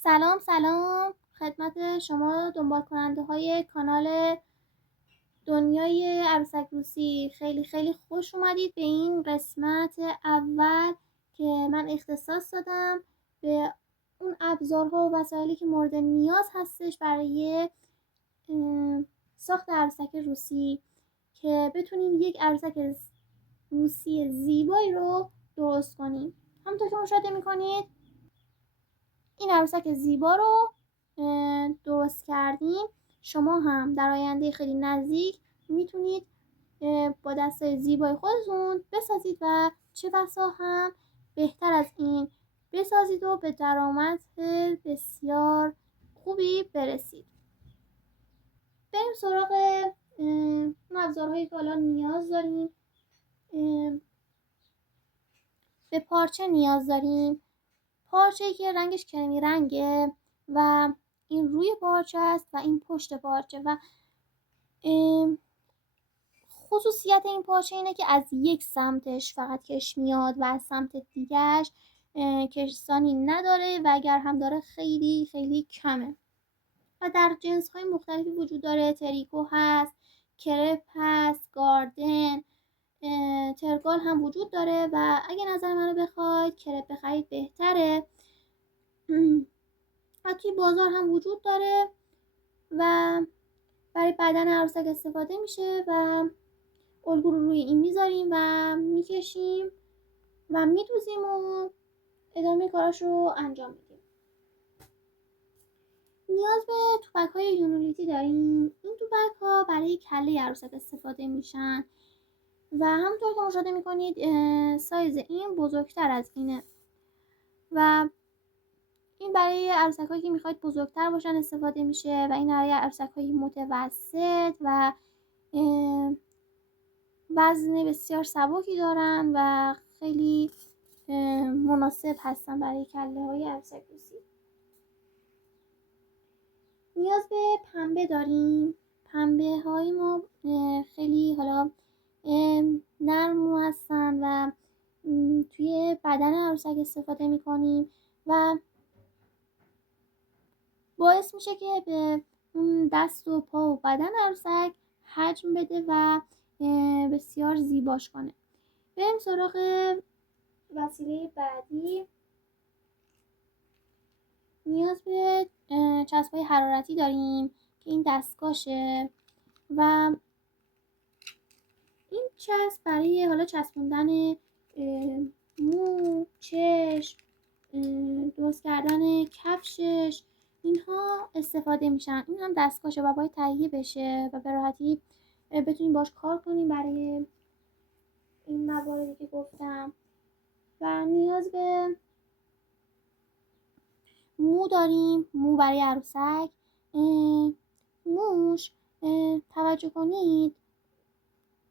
سلام خدمت شما دنبال کننده های کانال دنیای عروسک روسی. خیلی خوش اومدید به این قسمت اول که من اختصاص دادم به اون ابزارها و وسایلی که مورد نیاز هستش برای ساخت عروسک روسی که بتونیم یک عروسک روسی زیبایی رو درست کنیم. همونطور که مشاهده میکنید این عروسک زیبا رو درست کردیم. شما هم در آینده خیلی نزدیک میتونید با دستای زیبای خودتون بسازید و چه بسا هم بهتر از این بسازید و به درآمد بسیار خوبی برسید. بریم سراغ اون ابزارهایی که الان نیاز داریم. به پارچه نیاز داریم، پارچه‌ای که رنگش کرمی رنگه و این روی پارچه است و این پشت پارچه و خصوصیت این پارچه اینه که از یک سمتش فقط کش میاد و از سمت دیگهش کشسانی نداره و اگر هم داره خیلی کمه و در جنس های مختلفی وجود داره. تریکو هست، کرپ هست، گاردن، ترکال هم وجود داره و اگه نظر منو بخواید کرپ بخرید بهتره و توی بازار هم وجود داره و برای بدن عروسک استفاده میشه و الگو رو روی این میذاریم و میکشیم و میدوزیم و ادامه کاراش رو انجام میدیم. نیاز به توپک های یونولیتی داریم. این توپک ها برای کله عروسک استفاده میشن و همونطور که مشاهده میکنید سایز این بزرگتر از اینه و این برای عروسک هایی که میخواید بزرگتر باشن استفاده میشه و این برای عروسک های متوسط و وزن بسیار سبکی دارن و خیلی مناسب هستن برای کله های عروسک روسی. نیاز به پنبه داریم. پنبه های ما خیلی حالا نرم هستن و توی بدن عروسک استفاده میکنیم و باعث میشه که به اون دست و پا و بدن عروسک حجم بده و بسیار زیباش کنه. بریم سراغ وسیله بعدی. نیاز به چسبای حرارتی داریم که این دستگاشه و این چسب برای حالا چسبوندن مو، چشم، درست کردن کفشش اینها استفاده میشن. این هم دستگاشه و باید تهیه بشه و به راحتی بتونیم باش کار کنیم برای این مواردی که گفتم. و نیاز به مو داریم، مو برای عروسک. موش توجه کنید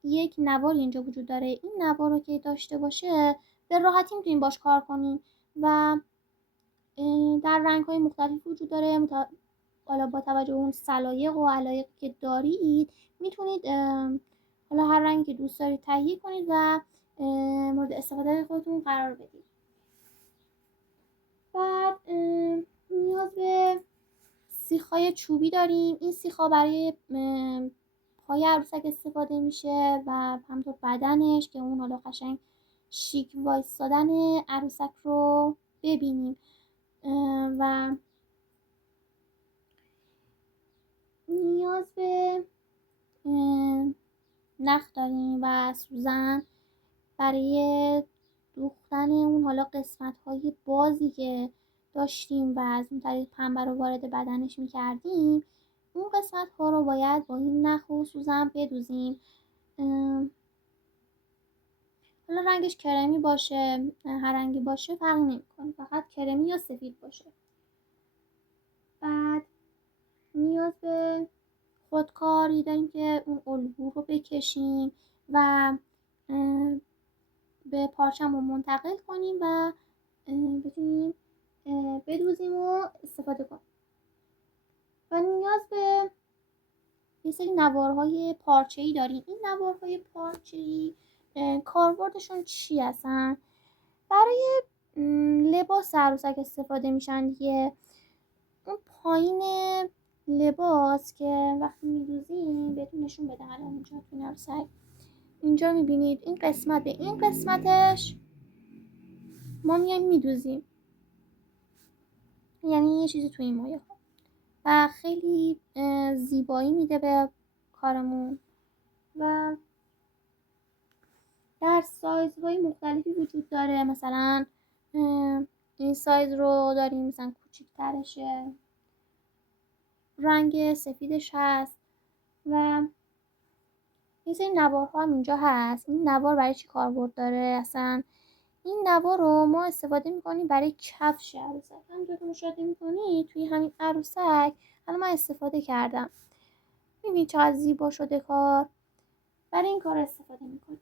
یک نوار اینجا وجود داره. این نوار رو که داشته باشه به راحتی میتونیم باش کار کنیم و در رنگ های مختلف وجود داره. حالا با توجه به اون سلایق و علایقی که دارید میتونید حالا هر رنگی که دوست دارید تهیه کنید و مورد استفاده خودتون قرار بدید. بعد نیاز به سیخ‌های چوبی داریم. این سیخ‌ها برای پای عروسک استفاده میشه و همینطور بدنش که اون حالا قشنگ شیک وایستادن عروسک رو ببینیم. و نیاز به نخ داریم و سوزن برای دوختن اون حالا قسمت های بازی که داشتیم و از اون طریق پنبه رو وارد بدنش میکردیم. اون قسمت ها رو باید با این نخ و سوزن بدوزیم. حالا رنگش کرمی باشه، هر رنگی باشه فرق نمیکنه، فقط کرمی یا سفید باشه. بعد نیاز به خودکاری داریم که اون الگو رو بکشیم و به پارچمون منتقل کنیم و بتونیم بدوزیم و استفاده کنیم. و نیاز به یه سری نوارهای پارچه‌ای داریم. این نوارهای پارچه‌ای کاربردشون چی هستن؟ برای لباس عروسک استفاده میشن دیگه. اون پایین لباس که وقتی میدوزیم بهتون نشون بدم الان اینجا تو عروسک اینجا میبینید این قسمت به این قسمتش ما میایم میدوزیم، یعنی یه چیزی تو این مایه ها و خیلی زیبایی میده به کارمون و در سایزهای مختلفی وجود داره. مثلا این سایز رو داریم، مثلا کوچیک‌ترشه، رنگ سفیدش هست و یه سری نوارها هم اینجا هست. این نوار برای چی کاربرد داره؟ اصلا این نوار رو ما استفاده میکنیم برای کفش عروسک. همونطور که مشاهده میکنید توی همین عروسک الان من استفاده کردم. میبینید چقدر زیبا شده کار. برای این کار استفاده میکنیم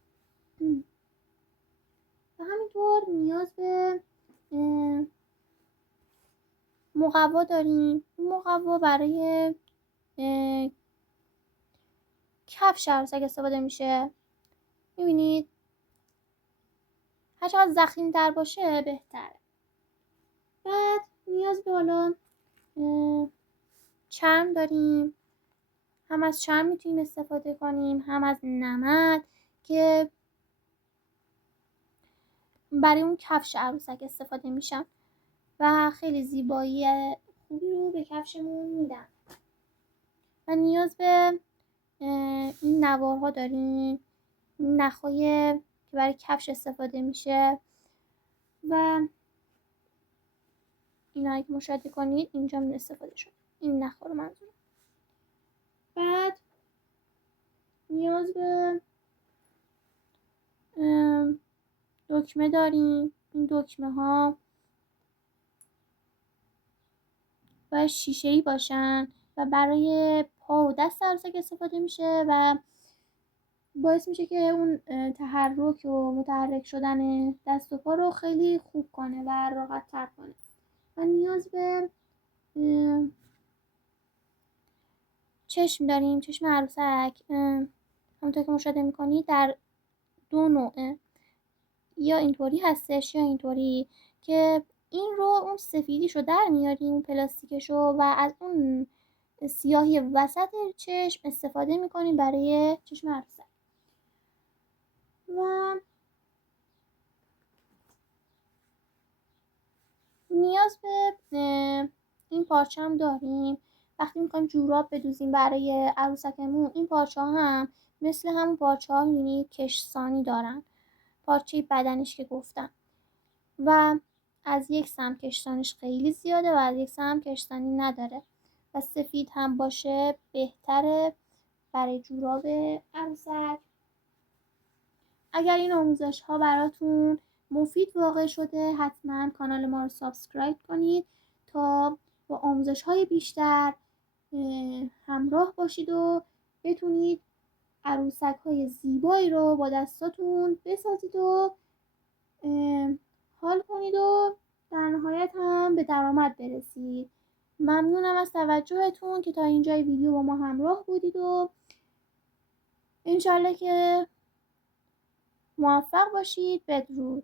و همینطور نیاز به مقوا داریم. این مقوا برای کفش عروسک استفاده میشه. میبینید هرچقدر ضخیم تر باشه بهتره. بعد نیاز به حالا چرم داریم. هم از چرم میتونیم استفاده کنیم، هم از نمد که برای اون کفش عروسک استفاده میشن و خیلی زیبایی خوبی رو به کفشمون میدن. و نیاز به این نوارها داریم، این نخای که برای کفش استفاده میشه و اینا که مشاهده کنید اینجا من استفاده شد، این نخا رو منظورم. بعد نیاز به دکمه داریم. این دکمه ها باید شیشه‌ای باشن و برای پا و دست عروسک استفاده میشه و باعث میشه که اون تحرک و متحرک شدن دست و پا رو خیلی خوب کنه و راحت تر کنه. و نیاز به چشم داریم. چشم عروسک همونطور که مشاهده میکنید در دو نوعه، یا اینطوری هستش یا اینطوری، که این رو اون سفیدیشو در میاریم، اون پلاستیکشو، و از اون سیاهی وسط چشم استفاده میکنیم برای چشم عروسک. و نیاز به این پارچه هم داریم. وقتی میخوایم جوراب بدوزیم برای عروسکمون، این پارچه ها هم مثل همون پارچه ها میبینید کشسانی دارن، پارچه بدنش که گفتم، و از یک سمت کشتانش خیلی زیاده و از یک سمت کشتانی نداره و سفید هم باشه بهتره برای جوراب عروسک. اگر این آموزش ها براتون مفید واقع شده حتما کانال ما رو سابسکرایب کنید تا با آموزش های بیشتر همراه باشید و بتونید عروسک های زیبایی رو با دستاتون بسازید و حال کنید و در نهایت هم به درآمد برسید. ممنونم از توجهتون که تا اینجای ویدیو با ما همراه بودید و انشالله که موفق باشید. بدرود.